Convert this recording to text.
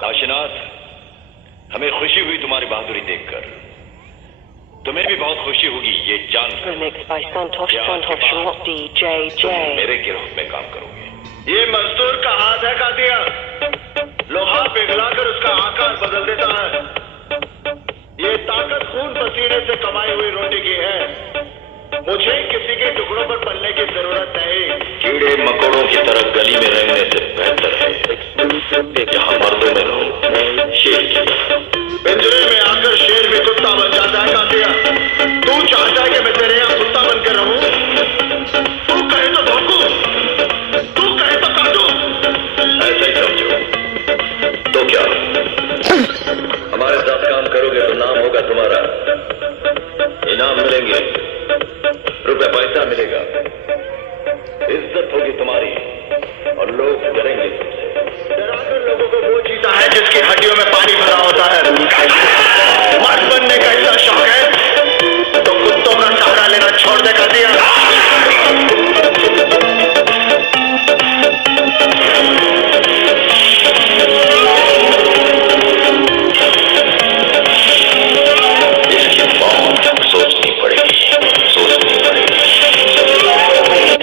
काशीनाथ, हमें खुशी हुई तुम्हारी बहादुरी देखकर। तुम्हें भी बहुत खुशी होगी ये जानकर तुम मेरे गिरोह में काम करोगे। ये मजदूर का हाथ है कातिया, लोहा पिघलाकर उसका आकार बदल देता है। ये ताकत खून पसीने से कमाई हुई रोटी की है। मुझे किसी के टुकड़ों पर पलने की जरूरत नहीं। कीड़े मकोड़ों की तरह गली में रहने से बेहतर है जहां मर्दों में रहो शेर की तरह।